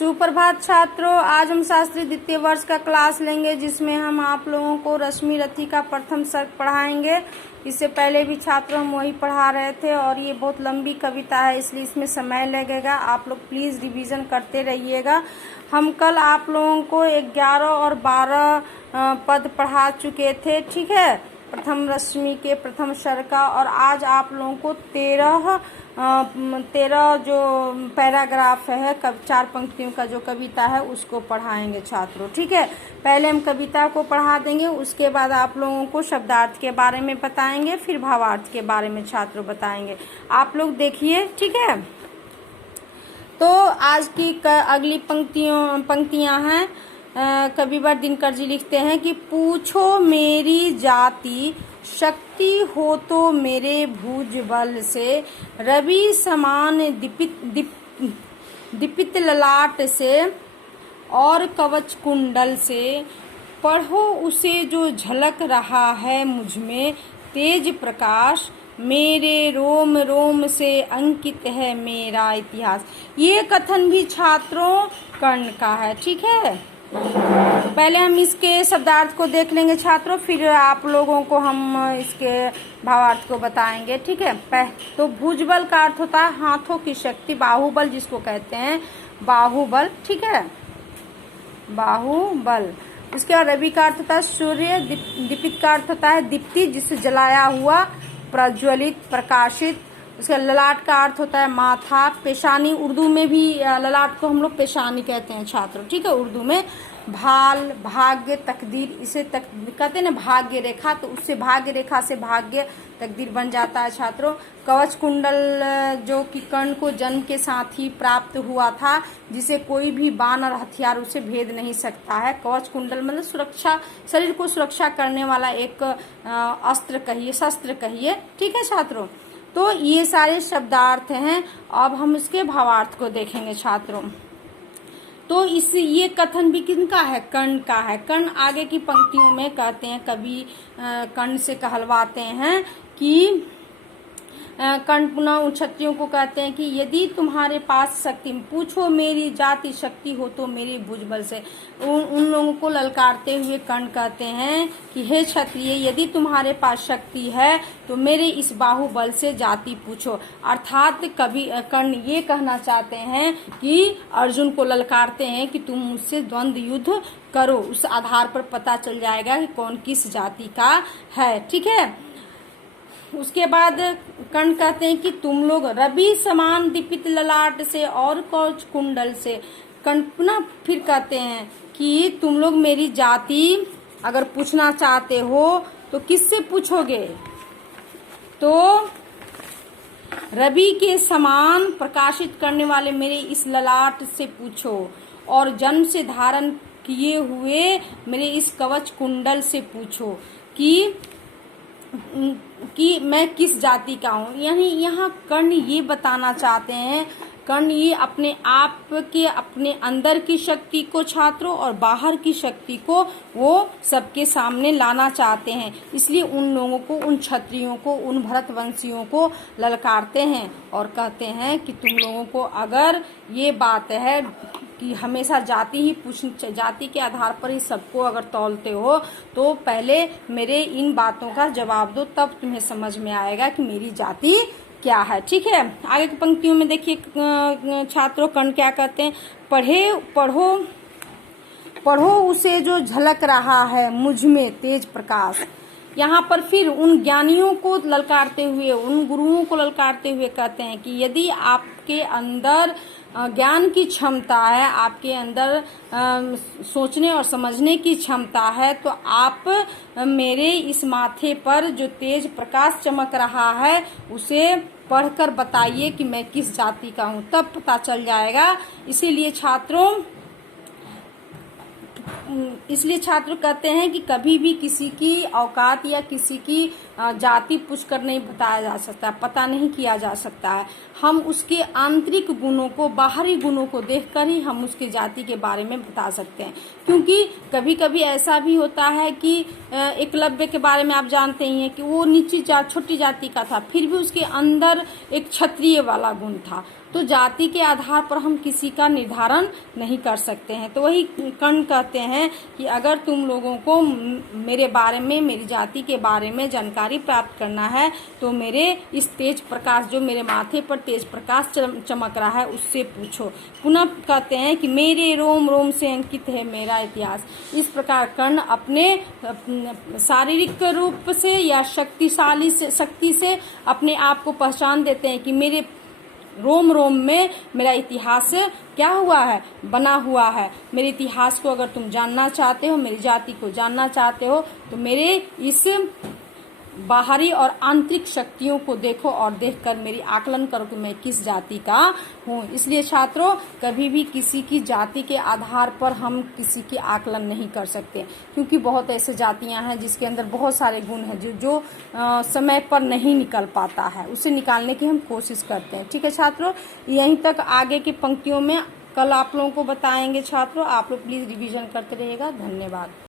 सुप्रभात छात्रों, आज हम शास्त्री द्वितीय वर्ष का क्लास लेंगे जिसमें हम आप लोगों को रश्मि रथी का प्रथम सर्ग पढ़ाएंगे। इससे पहले भी छात्रों हम वही पढ़ा रहे थे और ये बहुत लंबी कविता है इसलिए इसमें समय लगेगा। आप लोग प्लीज़ रिवीजन करते रहिएगा। हम कल आप लोगों को 11 और 12 पद पढ़ा चुके थे, ठीक है, प्रथम रश्मि के प्रथम सर्ग का। और आज आप लोगों को 13 जो पैराग्राफ है 4 पंक्तियों का जो कविता है उसको पढ़ाएंगे छात्रों, ठीक है। पहले हम कविता को पढ़ा देंगे, उसके बाद आप लोगों को शब्दार्थ के बारे में बताएंगे, फिर भावार्थ के बारे में छात्रों बताएंगे। आप लोग देखिए, ठीक है। तो आज की अगली पंक्तियां हैं। कविवर दिनकर जी लिखते हैं कि पूछो मेरी जाति शक्ति हो तो मेरे भुजबल से, रवि समान दीपित ललाट से और कवच कुंडल से, पढ़ो उसे जो झलक रहा है मुझ में तेज प्रकाश, मेरे रोम रोम से अंकित है मेरा इतिहास। ये कथन भी छात्रों कर्ण का है, ठीक है। पहले हम इसके शब्दार्थ को देख लेंगे छात्रों, फिर आप लोगों को हम इसके भावार्थ को बताएंगे, ठीक है। तो भुजबल का अर्थ होता है हाथों की शक्ति, बाहुबल जिसको कहते हैं, बाहुबल, ठीक है, बाहुबल। इसके बाद रवि का अर्थ होता है सूर्य, दीपित का अर्थ होता है दीप्ति, जिससे जलाया हुआ, प्रज्वलित, प्रकाशित। उसका ललाट का अर्थ होता है माथा, पेशानी, उर्दू में भी ललाट को हम लोग पेशानी कहते हैं छात्रों, ठीक है, उर्दू में। भाल, भाग्य, तकदीर, इसे कहते हैं ना भाग्य रेखा, तो उससे भाग्य रेखा से भाग्य तकदीर बन जाता है छात्रों। कवच कुंडल जो कि कर्ण को जन्म के साथ ही प्राप्त हुआ था, जिसे कोई भी बाण और हथियार उसे भेद नहीं सकता है। कवच कुंडल मतलब सुरक्षा, शरीर को सुरक्षा करने वाला एक अस्त्र कहिए, शस्त्र कहिए, ठीक है छात्रों। तो ये सारे शब्दार्थ हैं। अब हम इसके भावार्थ को देखेंगे छात्रों। तो ये कथन भी किनका है? कर्ण का है। कर्ण आगे की पंक्तियों में कहते हैं, कवि कर्ण से कहलवाते हैं कि कर्ण पुनः उन क्षत्रियों को कहते हैं कि यदि तुम्हारे पास शक्ति, पूछो मेरी जाति शक्ति हो तो मेरे भुजबल से। उन लोगों को ललकारते हुए कर्ण कहते हैं कि हे क्षत्रिय, यदि तुम्हारे पास शक्ति है तो मेरे इस बाहुबल से जाति पूछो। अर्थात कवि कर्ण ये कहना चाहते हैं कि अर्जुन को ललकारते हैं कि तुम मुझसे द्वंद्व युद्ध करो, उस आधार पर पता चल जाएगा कि कौन किस जाति का है, ठीक है। उसके बाद कर्ण कहते हैं कि तुम लोग रवि समान दीपित ललाट से और कवच कुंडल से। कर्ण पुनः फिर कहते हैं कि तुम लोग मेरी जाति अगर पूछना चाहते हो तो किससे पूछोगे? तो रवि के समान प्रकाशित करने वाले मेरे इस ललाट से पूछो, और जन्म से धारण किए हुए मेरे इस कवच कुंडल से पूछो कि मैं किस जाति का हूँ। यानी यहाँ कर्ण ये बताना चाहते हैं, कर्ण ये अपने आप के, अपने अंदर की शक्ति को छात्रों और बाहर की शक्ति को वो सबके सामने लाना चाहते हैं। इसलिए उन लोगों को, उन क्षत्रियों को, उन भरतवंशियों को ललकारते हैं और कहते हैं कि तुम लोगों को अगर ये बात है कि हमेशा जाति ही पूछनी, जाति के आधार पर ही सबको अगर तौलते हो तो पहले मेरे इन बातों का जवाब दो, तब तुम्हें समझ में आएगा कि मेरी जाति क्या है, ठीक है। आगे की पंक्तियों में देखिए छात्रों कर्ण क्या कहते हैं, पढ़ो उसे जो झलक रहा है मुझ में तेज प्रकाश। यहाँ पर फिर उन ज्ञानियों को ललकारते हुए, उन गुरुओं को ललकारते हुए कहते हैं कि यदि आपके अंदर ज्ञान की क्षमता है, आपके अंदर सोचने और समझने की क्षमता है, तो आप मेरे इस माथे पर जो तेज प्रकाश चमक रहा है उसे पढ़कर बताइए कि मैं किस जाति का हूँ, तब पता चल जाएगा। इसलिए छात्र कहते हैं कि कभी भी किसी की औकात या किसी की जाति पूछकर नहीं बताया जा सकता, पता नहीं किया जा सकता है। हम उसके आंतरिक गुणों को, बाहरी गुणों को देखकर ही हम उसके जाति के बारे में बता सकते हैं। क्योंकि कभी कभी ऐसा भी होता है कि एकलव्य के बारे में आप जानते ही हैं कि वो नीची छोटी जाति का था, फिर भी उसके अंदर एक क्षत्रिय वाला गुण था। तो जाति के आधार पर हम किसी का निर्धारण नहीं कर सकते हैं। तो वही कर्ण कहते हैं कि अगर तुम लोगों को मेरे बारे में, मेरी जाति के बारे में जानकारी प्राप्त करना है तो मेरे इस तेज प्रकाश, जो मेरे माथे पर तेज प्रकाश चमक रहा है, उससे पूछो। पुनः कहते हैं कि मेरे रोम रोम से अंकित है मेरा इतिहास। इस प्रकार कर्ण अपने शारीरिक रूप से या शक्ति से अपने आप को पहचान देते हैं कि मेरे रोम रोम में मेरा इतिहास क्या हुआ है, बना हुआ है। मेरे इतिहास को अगर तुम जानना चाहते हो, मेरी जाति को जानना चाहते हो, तो मेरे इस बाहरी और आंतरिक शक्तियों को देखो और देखकर मेरी आकलन करो कि मैं किस जाति का हूँ। इसलिए छात्रों, कभी भी किसी की जाति के आधार पर हम किसी की आकलन नहीं कर सकते, क्योंकि बहुत ऐसे जातियां हैं जिसके अंदर बहुत सारे गुण हैं जो समय पर नहीं निकल पाता है, उसे निकालने की हम कोशिश करते हैं। ठीक है छात्रों, यहीं तक। आगे की पंक्तियों में कल आप लोगों को बताएंगे छात्रों। आप लोग प्लीज रिवीजन करते रहिएगा। धन्यवाद।